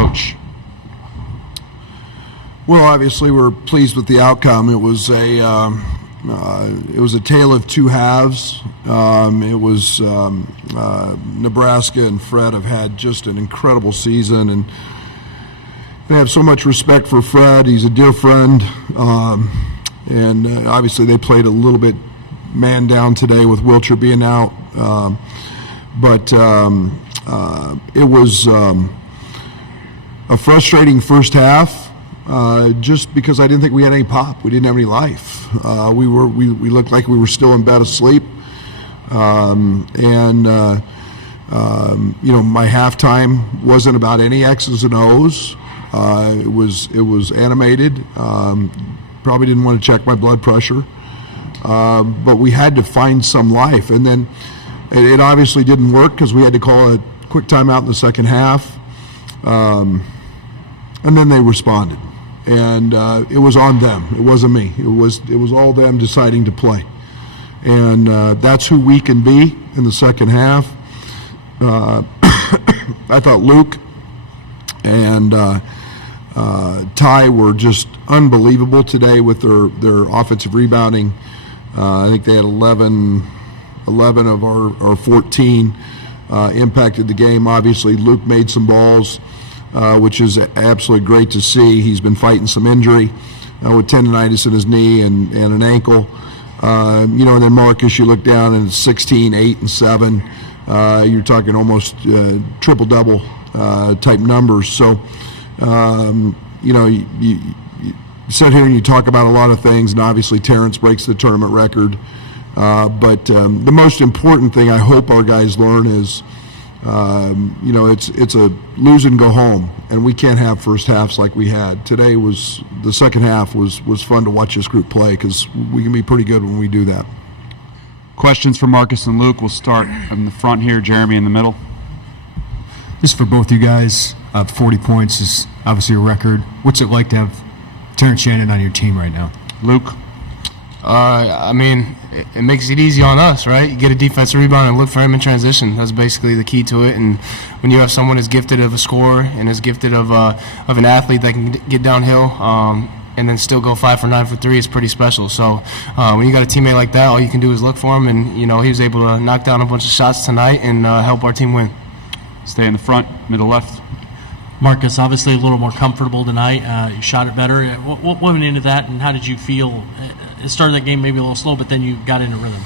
Coach. Well, obviously, we're pleased with the outcome. It was a tale of two halves. Nebraska and Fred have had just an incredible season, and I have so much respect for Fred. He's a dear friend, and obviously they played a little bit man down today with Wilcher being out, but it was a frustrating first half. Just because I didn't think we had any pop. We didn't have any life. We looked like we were still in bed asleep. My halftime wasn't about any X's and O's. It was animated. Probably didn't want to check my blood pressure. But we had to find some life. And then it obviously didn't work because we had to call a quick timeout in the second half. And then they responded. And it was on them. It wasn't me. It was all them deciding to play. And that's who we can be in the second half. I thought Luke and Ty were just unbelievable today with their offensive rebounding. I think they had 11 of our 14 impacted the game. Obviously, Luke made some balls, which is absolutely great to see. He's been fighting some injury with tendonitis in his knee and an ankle. And then Marcus, you look down and it's 16, 8, and 7. You're talking almost triple-double type numbers. So, you sit here and you talk about a lot of things, and obviously Terrence breaks the tournament record. But the most important thing I hope our guys learn is, it's a lose and go home, and we can't have first halves like we had. Today the second half was fun to watch this group play because we can be pretty good when we do that. Questions for Marcus and Luke. We'll start in the front here, Jeremy in the middle. Just for both you guys, 40 points is obviously a record. What's it like to have Terrence Shannon on your team right now? Luke? It makes it easy on us, right? You get a defensive rebound and look for him in transition. That's basically the key to it. And when you have someone as gifted of a scorer and as gifted of an athlete that can get downhill and then still go 5 for 9 for 3, it's pretty special. So when you got a teammate like that, all you can do is look for him. And, he was able to knock down a bunch of shots tonight and help our team win. Stay in the front, middle left. Marcus, obviously a little more comfortable tonight. You shot it better. What went into that, and how did you feel? It started that game maybe a little slow, but then you got into rhythm.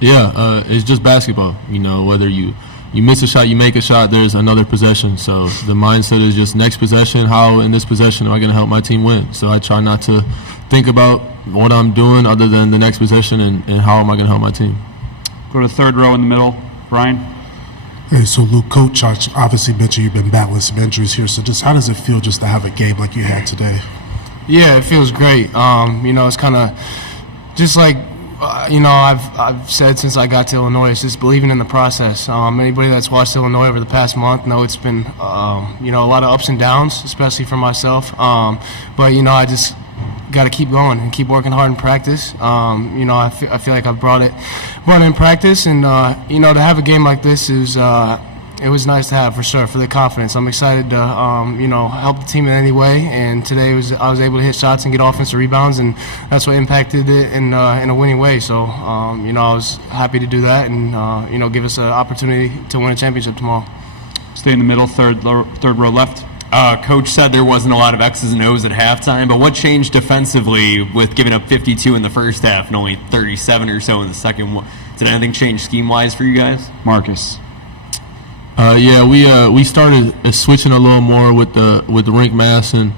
Yeah, it's just basketball. Whether you miss a shot, you make a shot, there's another possession. So the mindset is just next possession, how in this possession am I going to help my team win? So I try not to think about what I'm doing other than the next possession and how am I going to help my team. Go to the third row in the middle. Brian? Hey, so Luke, Coach obviously mentioned you've been battling some injuries here. So just how does it feel just to have a game like you had today? Yeah, it feels great. It's kind of just like, I've said since I got to Illinois, it's just believing in the process. Anybody that's watched Illinois over the past month know it's been, a lot of ups and downs, especially for myself. But I just got to keep going and keep working hard in practice. I feel like I've brought it in practice, and to have a game like this is it was nice to have for sure for the confidence. I'm excited to help the team in any way, and today I was able to hit shots and get offensive rebounds, and that's what impacted it in a winning way. So I was happy to do that, and give us an opportunity to win a championship tomorrow. Stay in the middle, third row left. Coach said there wasn't a lot of X's and O's at halftime, but what changed defensively with giving up 52 in the first half and only 37 or so in the second? Did anything change scheme-wise for you guys? Marcus? We started switching a little more with the rink mass, and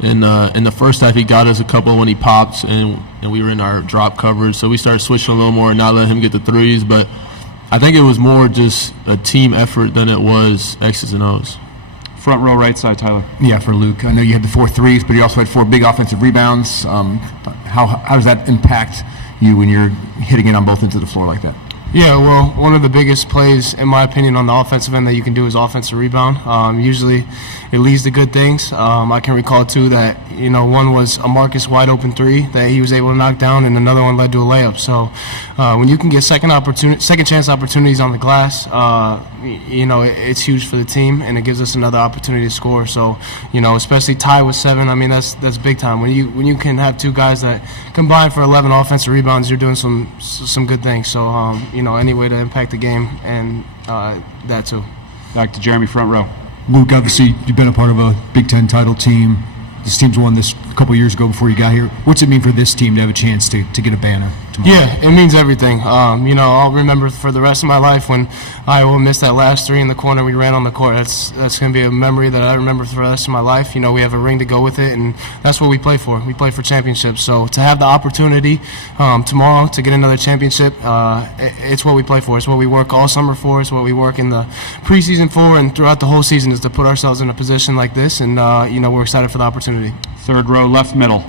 in the first half he got us a couple when he popped, and we were in our drop coverage, so we started switching a little more and not letting him get the threes. But I think it was more just a team effort than it was X's and O's. Front row, right side, Tyler. Yeah, for Luke. I know you had the 4 threes, but you also had 4 big offensive rebounds. How does that impact you when you're hitting it on both ends of the floor like that? Yeah, well, one of the biggest plays, in my opinion, on the offensive end that you can do is offensive rebound. Usually it leads to good things. I can recall too that one was a Marcus wide open three that he was able to knock down, and another one led to a layup. So when you can get second chance opportunities on the glass, it's huge for the team, and it gives us another opportunity to score. So especially Ty with 7. I mean, that's big time. When you can have two guys that combine for 11 offensive rebounds, you're doing some good things. So any way to impact the game, and that too. Back to Jeremy, front row. Luke, obviously, you've been a part of a Big Ten title team. This team's won this a couple years ago before you got here. What's it mean for this team to have a chance to get a banner tomorrow? Yeah, it means everything. I'll remember for the rest of my life when Iowa missed that last 3 in the corner we ran on the court. That's going to be a memory that I remember for the rest of my life. We have a ring to go with it, and that's what we play for. We play for championships. So to have the opportunity tomorrow to get another championship, it's what we play for. It's what we work all summer for. It's what we work in the preseason for, and throughout the whole season is to put ourselves in a position like this, and we're excited for the opportunity. Third row, left middle.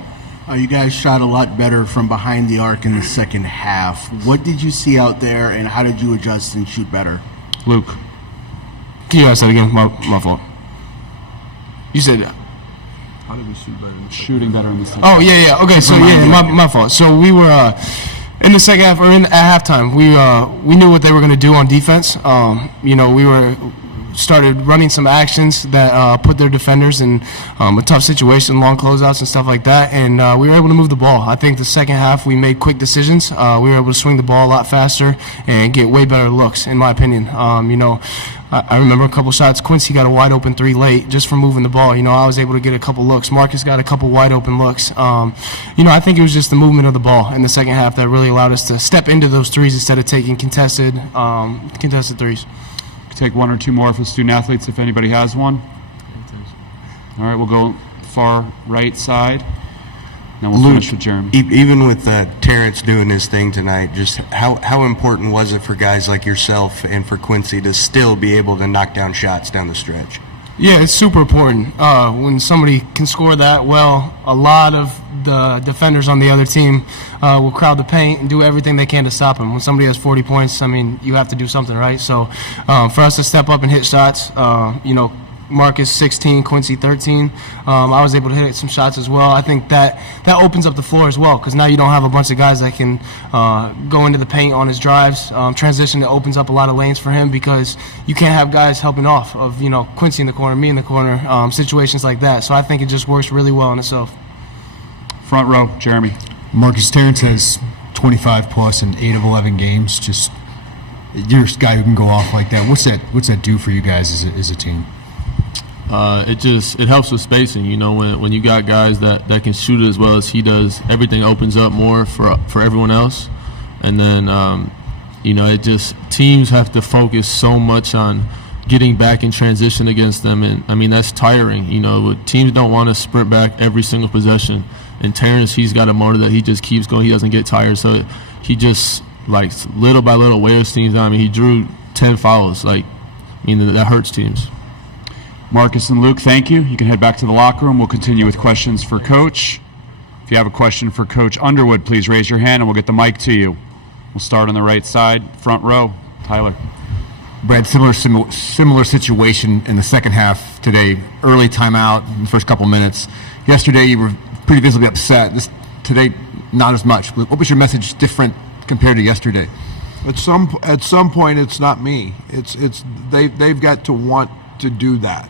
You guys shot a lot better from behind the arc in the second half. What did you see out there, and how did you adjust and shoot better? Luke. Can you ask that again? My fault. You said How did we shoot better? Shooting better in the second. Oh, yeah. Okay, so my fault. So we were in the second half, or at halftime, we knew what they were going to do on defense. We started running some actions that put their defenders in a tough situation, long closeouts and stuff like that, and we were able to move the ball. I think the second half we made quick decisions. We were able to swing the ball a lot faster and get way better looks, in my opinion. I remember a couple shots. Quincy got a wide open 3 late just from moving the ball. I was able to get a couple looks. Marcus got a couple wide open looks. I think it was just the movement of the ball in the second half that really allowed us to step into those threes instead of taking contested threes. Take 1 or 2 more for student athletes if anybody has one. All right, we'll go far right side. Then we'll finish with Jeremy. Even with Terrence doing his thing tonight, just how important was it for guys like yourself and for Quincy to still be able to knock down shots down the stretch? Yeah, it's super important. When somebody can score that well, a lot of the defenders on the other team will crowd the paint and do everything they can to stop him. When somebody has 40 points, you have to do something, right? So for us to step up and hit shots, Marcus 16, Quincy 13. I was able to hit some shots as well. I think that opens up the floor as well, because now you don't have a bunch of guys that can go into the paint on his drives. Transition, it opens up a lot of lanes for him, because you can't have guys helping off of Quincy in the corner, me in the corner, situations like that. So I think it just works really well in itself. Front row, Jeremy. Marcus, Terrence has 25 plus in 8 of 11 games. Just you're a guy who can go off like that. What's that do for you guys as a team? It helps with spacing. When you got guys that can shoot it as well as he does, everything opens up more for everyone else. And then teams have to focus so much on getting back in transition against them, and that's tiring. Teams don't want to sprint back every single possession. And Terrence, he's got a motor that he just keeps going. He doesn't get tired, so he just little by little wears teams down. He drew 10 fouls. That hurts teams. Marcus and Luke, thank you. You can head back to the locker room. We'll continue with questions for Coach. If you have a question for Coach Underwood, please raise your hand and we'll get the mic to you. We'll start on the right side, front row. Tyler. Brad, similar situation in the second half today. Early timeout in the first couple minutes. Yesterday you were pretty visibly upset. Today, not as much. What was your message different compared to yesterday? At some point, it's not me. It's they've got to want to do that.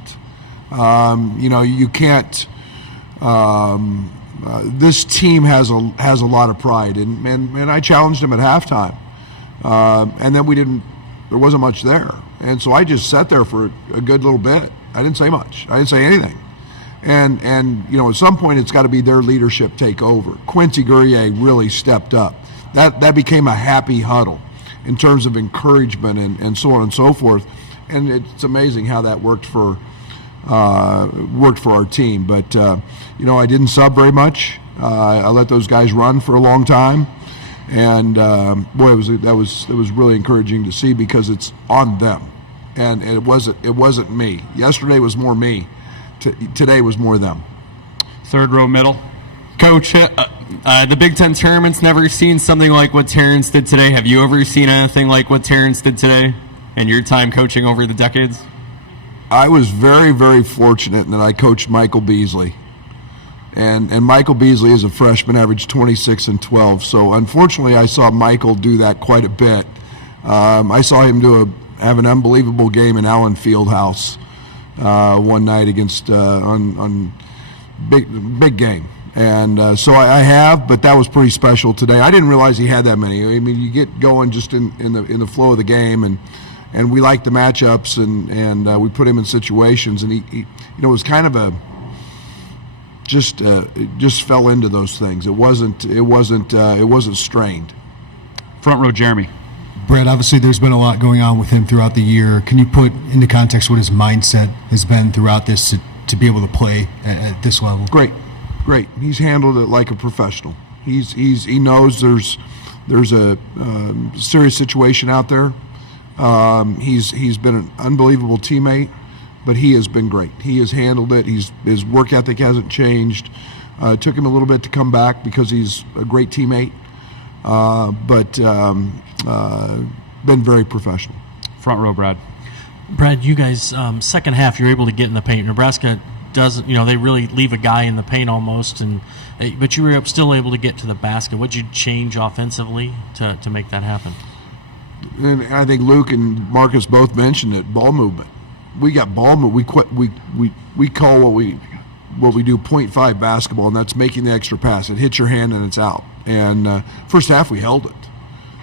You can't. This team has a lot of pride, and I challenged them at halftime, and then there wasn't much there, and so I just sat there for a good little bit. I didn't say much. I didn't say anything. And at some point it's got to be their leadership take over. Quincy Guerrier really stepped up. That became a happy huddle in terms of encouragement and so on and so forth. And it's amazing how that worked for our team. But I didn't sub very much. I let those guys run for a long time, and that was really encouraging to see, because it's on them, and it wasn't me. Yesterday was more me. Today was more them. Third row, middle. Coach, the Big Ten tournament's never seen something like what Terrence did today. Have you ever seen anything like what Terrence did today in your time coaching over the decades? I was very, very fortunate in that I coached Michael Beasley. And Michael Beasley is a freshman, averaged 26 and 12. So unfortunately, I saw Michael do that quite a bit. I saw him have an unbelievable game in Allen Fieldhouse one night against on big game. And so I have, but that was pretty special today. I didn't realize he had that many. I mean, you get going just in the flow of the game, and we like the matchups, and we put him in situations, and he it was kind of a just fell into those things. It wasn't strained. Front row, Jeremy. Brad, obviously there's been a lot going on with him throughout the year. Can you put into context what his mindset has been throughout this to be able to play at this level? Great. He's handled it like a professional. He knows there's a serious situation out there. He's been an unbelievable teammate, but he has been great. He has handled it. His work ethic hasn't changed. It took him a little bit to come back because he's a great teammate, but been very professional. Front row, Brad. Brad, you guys, second half, you're able to get in the paint. Nebraska doesn't, they really leave a guy in the paint almost, but you were still able to get to the basket. What'd you change offensively to make that happen? And I think Luke and Marcus both mentioned it. Ball movement. We got ball movement. We call what we do 0.5 basketball, and that's making the extra pass. It hits your hand and it's out. And first half we held it,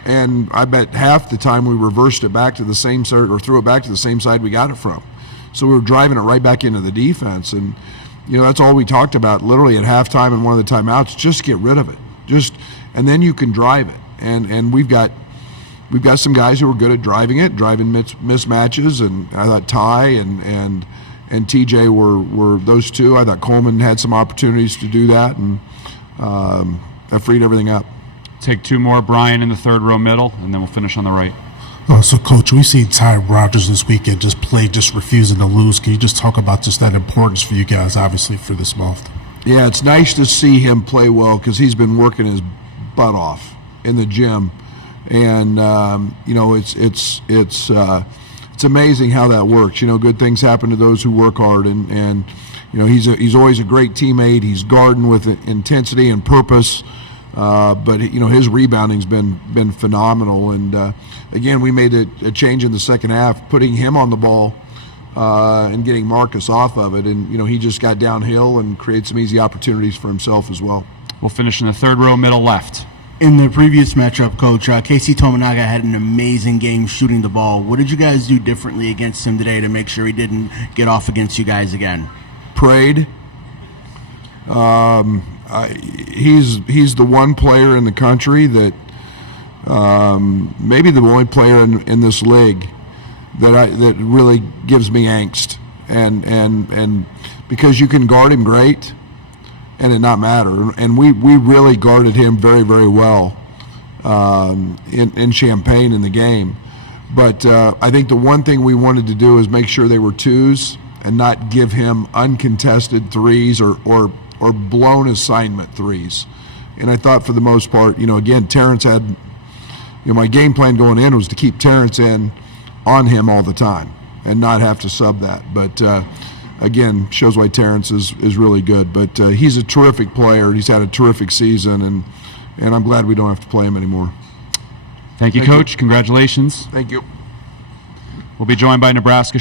and I bet half the time we reversed it back to the same side or threw it back to the same side we got it from. So we were driving it right back into the defense, and that's all we talked about. Literally at halftime and one of the timeouts, just get rid of it, and then you can drive it. And we've got some guys who are good at driving mismatches, and I thought Ty and TJ were those two. I thought Coleman had some opportunities to do that, and that freed everything up. Take two more, Brian in the third row middle, and then we'll finish on the right. So, Coach, we see Ty Rogers this weekend just refusing to lose. Can you just talk about just that importance for you guys, obviously, for this month? Yeah, it's nice to see him play well because he's been working his butt off in the gym, and it's amazing how that works. Good things happen to those who work hard, and he's always a great teammate. He's guarding with intensity and purpose, but his rebounding's been phenomenal. And again, we made a change in the second half, putting him on the ball and getting Marcus off of it, and he just got downhill and created some easy opportunities for himself as well. We'll finish in the third row middle left. In the previous matchup, Coach, Casey Tominaga had an amazing game shooting the ball. What did you guys do differently against him today to make sure he didn't get off against you guys again? Prayed. He's the one player in the country that maybe the only player in this league that really gives me angst, and because you can guard him great and it not matter, and we really guarded him very, very well in Champaign in the game. But I think the one thing we wanted to do is make sure they were twos and not give him uncontested threes or blown assignment threes. And I thought for the most part, again, Terrence had, my game plan going in was to keep Terrence in on him all the time and not have to sub that. But again, shows why Terrence is really good. But he's a terrific player. He's had a terrific season, and I'm glad we don't have to play him anymore. Thank you, Coach. Congratulations. Thank you. We'll be joined by Nebraska